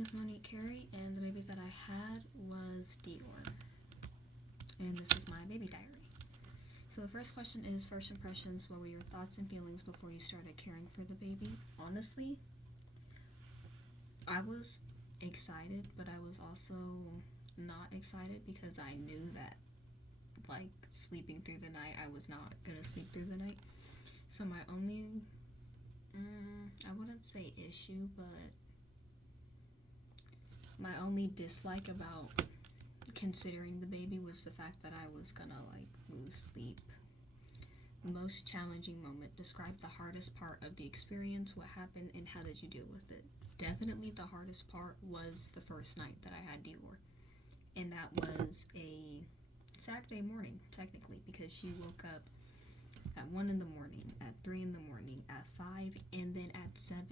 name is Monique Carey, and the baby that I had was Dior. And this is my baby diary. So the first question is, first impressions, what were your thoughts and feelings before you started caring for the baby? Honestly, I was excited, but I was also not excited because I knew that, like, sleeping through the night, I was not gonna sleep through the night. So my only, I wouldn't say issue, but my only dislike about considering the baby was the fact that I was gonna, like, lose sleep. Most challenging moment. Describe the hardest part of the experience, what happened, and how did you deal with it? Definitely the hardest part was the first night that I had Dior. And that was a Saturday morning, technically, because she woke up at 1 in the morning, at 3 in the morning, at 5, and then at 7,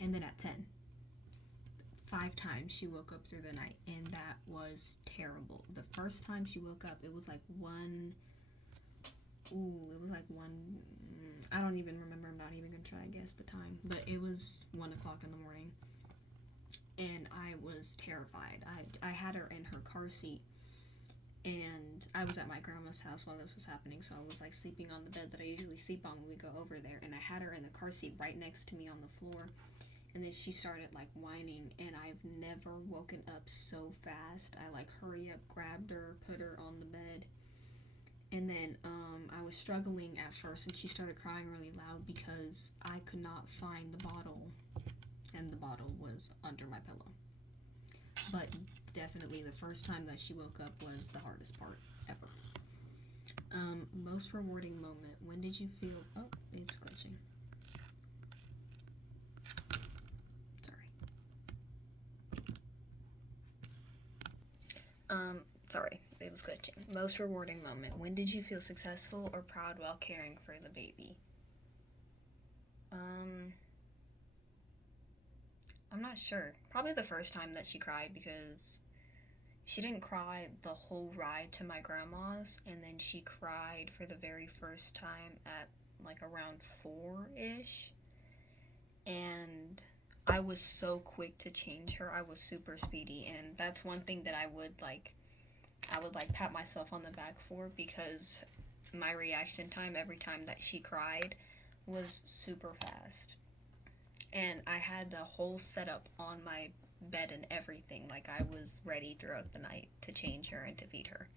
and then at 10. 5 times she woke up through the night, and that was terrible. The first time she woke up, it was like one, I don't even remember, I'm not even gonna try to guess the time, but it was 1 o'clock in the morning, and I was terrified. I had her in her car seat, and I was at my grandma's house while this was happening, so I was, like, sleeping on the bed that I usually sleep on when we go over there, and I had her in the car seat right next to me on the floor, and then she started, like, whining, and I've never woken up so fast. I, like, hurry up, grabbed her, put her on the bed, and then I was struggling at first, and she started crying really loud because I could not find the bottle, and the bottle was under my pillow. But definitely the first time that she woke up was the hardest part ever. Most rewarding moment. When did you feel... Oh, it's glitching. Sorry, it was glitching. Most rewarding moment. When did you feel successful or proud while caring for the baby? I'm not sure. Probably the first time that she cried, because she didn't cry the whole ride to my grandma's, and then she cried for the very first time at, like, around 4-ish. And I was so quick to change her. I was super speedy, and that's one thing that I would pat myself on the back for, because my reaction time every time that she cried was super fast. And I had the whole setup on my bed and everything. Like, I was ready throughout the night to change her and to feed her.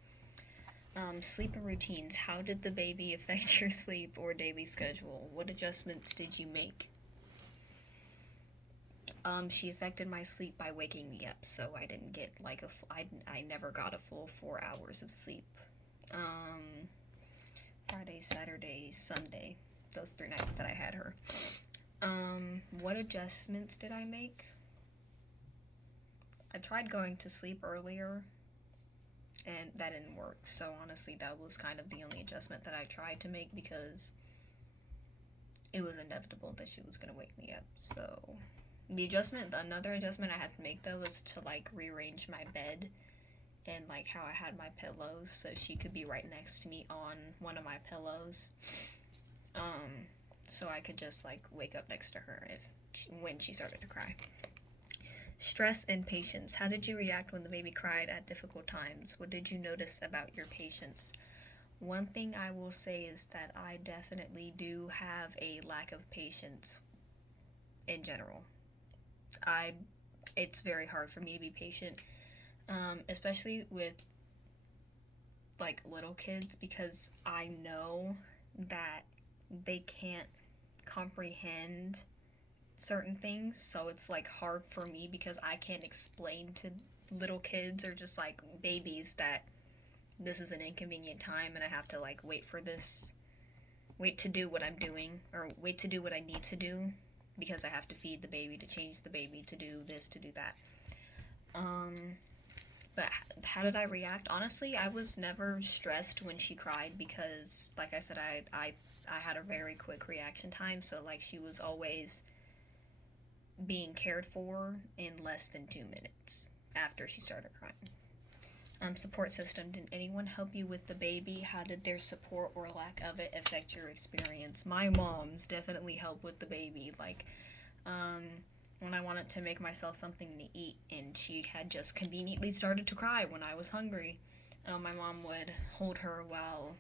Sleep and routines. How did the baby affect your sleep or daily schedule? What adjustments did you make? She affected my sleep by waking me up, so I didn't get, like, I never got a full 4 hours of sleep. Friday, Saturday, Sunday, those 3 nights that I had her. What adjustments did I make? I tried going to sleep earlier, and that didn't work, so honestly, that was kind of the only adjustment that I tried to make, because it was inevitable that she was gonna wake me up. So another adjustment I had to make, though, was to, like, rearrange my bed and, like, how I had my pillows, so she could be right next to me on one of my pillows, so I could just, like, wake up next to her when she started to cry. Stress and patience. How did you react when the baby cried at difficult times? What did you notice about your patience? One thing I will say is that I definitely do have a lack of patience in general. It's very hard for me to be patient, especially with, like, little kids, because I know that they can't comprehend certain things, so it's, like, hard for me because I can't explain to little kids or just, like, babies that this is an inconvenient time and I have to, like, wait to do what I'm doing, or wait to do what I need to do, because I have to feed the baby, to change the baby, to do this, to do that. But how did I react? Honestly, I was never stressed when she cried, because, like I said, I had a very quick reaction time, so, like, she was always being cared for in less than 2 minutes after she started crying. Support system. Did anyone help you with the baby? How did their support or lack of it affect your experience? My moms definitely helped with the baby. Like, when I wanted wanted to make myself something to eat, and she had just conveniently started to cry when I was hungry. My mom would hold her while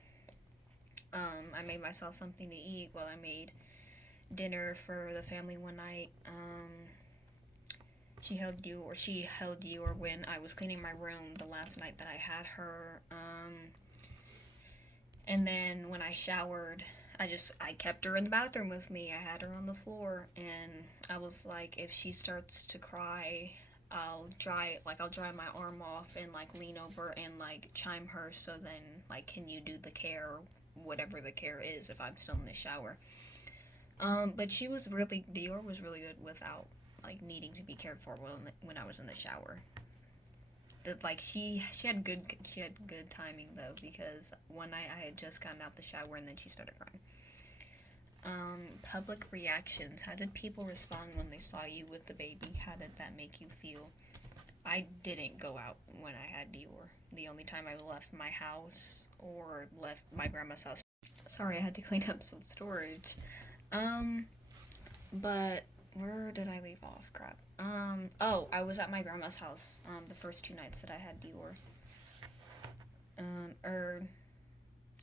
I made myself something to eat, while I made dinner for the family one night. She held you, or when I was cleaning my room the last night that I had her. And then when I showered, I kept her in the bathroom with me. I had her on the floor, and I was like, if she starts to cry, I'll dry my arm off and like lean over and like chime her, so then like, can you do the care, whatever the care is, if I'm still in the shower. But Dior was really good without like needing to be cared for when I was in the shower. That like she had good timing though, because one night I had just gotten out the shower and then she started crying. Public reactions. How did people respond when they saw you with the baby? How did that make you feel? I didn't go out when I had Dior. The only time I left my house or left my grandma's house. Sorry, I had to clean up some storage. But where did I leave off? Crap. I was at my grandma's house, the first 2 nights that I had Dior.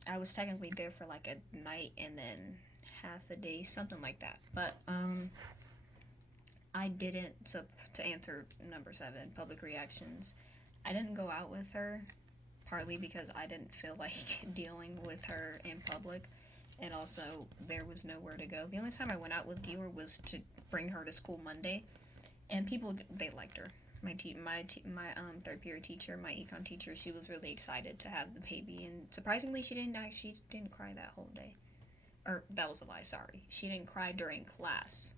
I was technically there for like a night and then half a day, something like that. But, I didn't, to answer number 7, public reactions, I didn't go out with her, partly because I didn't feel like dealing with her in public, and also there was nowhere to go. The only time I went out with Dior was to bring her to school Monday, and people, they liked her. My third period teacher, my econ teacher, she was really excited to have the baby, and surprisingly she didn't cry that whole day. Or that was a lie, sorry. She didn't cry during class,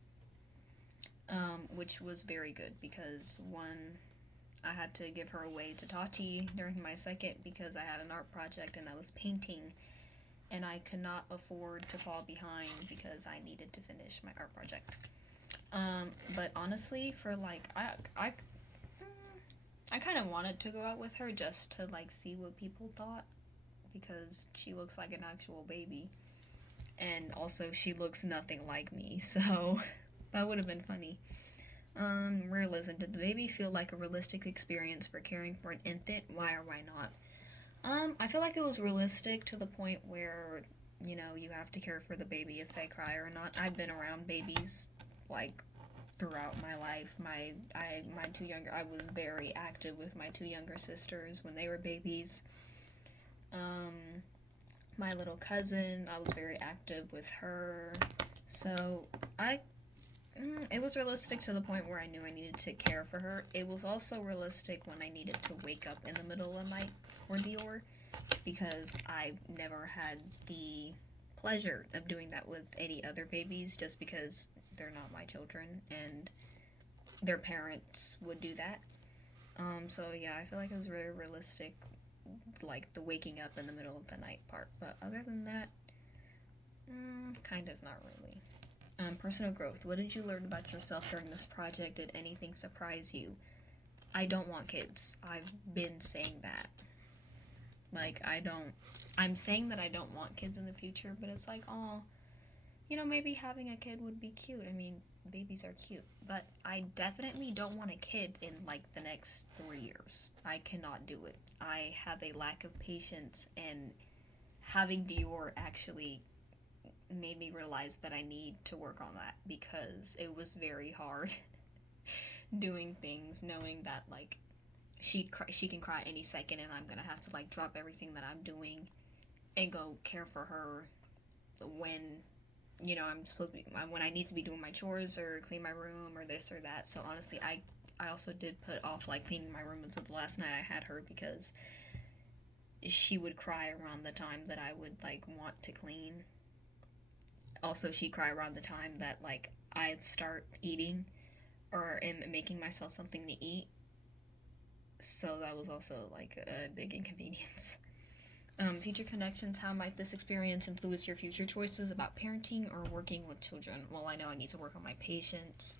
which was very good, because one, I had to give her away to Tati during my second because I had an art project and I was painting, and I could not afford to fall behind because I needed to finish my art project. But honestly, for like, I kind of wanted to go out with her just to like see what people thought, because she looks like an actual baby, and also she looks nothing like me, so that would have been funny. Realism. Did the baby feel like a realistic experience for caring for an infant? Why or why not? I feel like it was realistic to the point where, you have to care for the baby if they cry or not. I've been around babies, like, throughout my life. I was very active with my 2 younger sisters when they were babies. My little cousin, I was very active with her. So, it was realistic to the point where I knew I needed to care for her. It was also realistic when I needed to wake up in the middle of the night for Dior, because I never had the pleasure of doing that with any other babies, just because they're not my children and their parents would do that. So yeah, I feel like it was very realistic, like the waking up in the middle of the night part. But other than that, kind of not really. Personal growth. What did you learn about yourself during this project? Did anything surprise you? I don't want kids. I've been saying that. Like, I'm saying that I don't want kids in the future, but it's like, oh, maybe having a kid would be cute. I mean, babies are cute. But I definitely don't want a kid in, like, the next 3 years. I cannot do it. I have a lack of patience, and having Dior actually made me realize that I need to work on that, because it was very hard doing things knowing that like she can cry any second, and I'm gonna have to like drop everything that I'm doing and go care for her when I'm supposed to be, when I need to be doing my chores or clean my room or this or that. So honestly, I also did put off like cleaning my room until the last night I had her, because she would cry around the time that I would like want to clean. Also, she'd cry around the time that like I'd start eating or am making myself something to eat. So that was also like a big inconvenience. Future connections. How might this experience influence your future choices about parenting or working with children? Well, I know I need to work on my patience.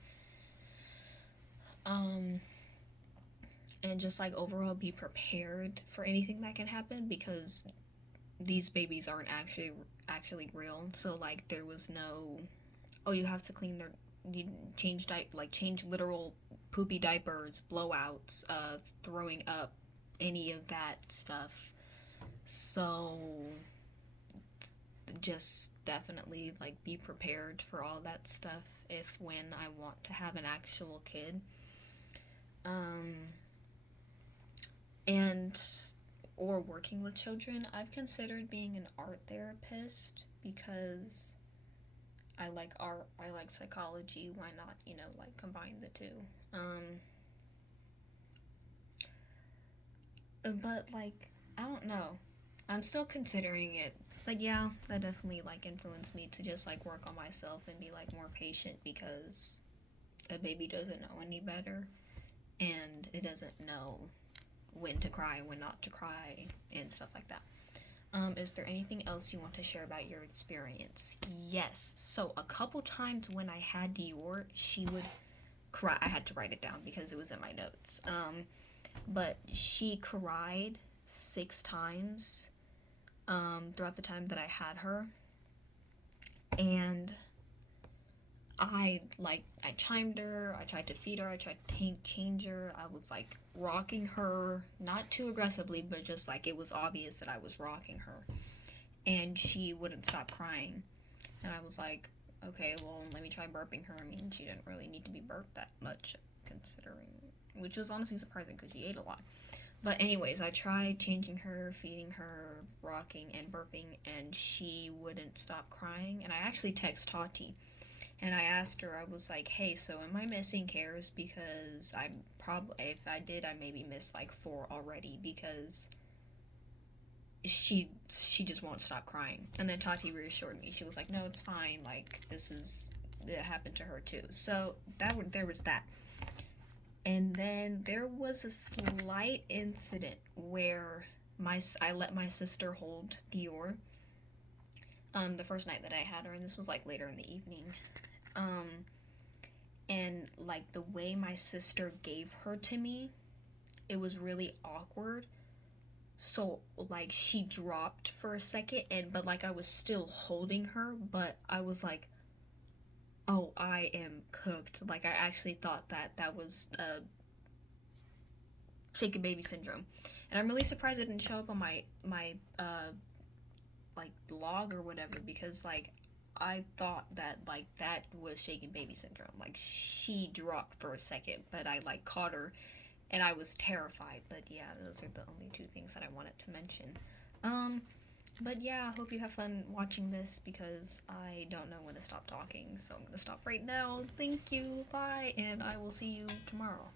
And just like overall be prepared for anything that can happen, because these babies aren't actually real. So like there was no, oh, you have to clean you change literal poopy diapers, blowouts, throwing up, any of that stuff. So just definitely like be prepared for all that stuff if when I want to have an actual kid. Um, and or working with children. I've considered being an art therapist because I like art, I like psychology. Why not, like combine the two? But like, I don't know. I'm still considering it. But yeah, that definitely like influenced me to just like work on myself and be like more patient because a baby doesn't know any better and it doesn't know when to cry, when not to cry, and stuff like that. Is there anything else you want to share about your experience? Yes. So a couple times when I had Dior, she would cry. I had to write it down because it was in my notes. But she cried 6 times throughout the time that I had her, and I chimed her, I tried to feed her, I tried to change her, I was like rocking her, not too aggressively, but just like it was obvious that I was rocking her, and she wouldn't stop crying, and I was like, okay, well, let me try burping her. I mean, she didn't really need to be burped that much, considering, which was honestly surprising because she ate a lot. But anyways, I tried changing her, feeding her, rocking, and burping, and she wouldn't stop crying. And I actually text Tati, and I asked her, I was like, hey, so am I missing cares? Because I probably, if I did, I maybe missed like 4 already because she just won't stop crying. And then Tati reassured me. She was like, no, it's fine. Like, it happened to her too. So there was that. And then there was a slight incident where I let my sister hold Dior. The first night that I had her, and this was like later in the evening. And like the way my sister gave her to me, it was really awkward. So like she dropped for a second, but like I was still holding her, but I was like, oh, I am cooked. Like I actually thought that was shaken baby syndrome, and I'm really surprised it didn't show up on my like blog or whatever, because like I thought that was shaken baby syndrome. Like she dropped for a second, but I like caught her, and I was terrified. But yeah, those are the only 2 things that I wanted to mention. But yeah, I hope you have fun watching this because I don't know when to stop talking, so I'm gonna stop right now. Thank you, bye, and I will see you tomorrow.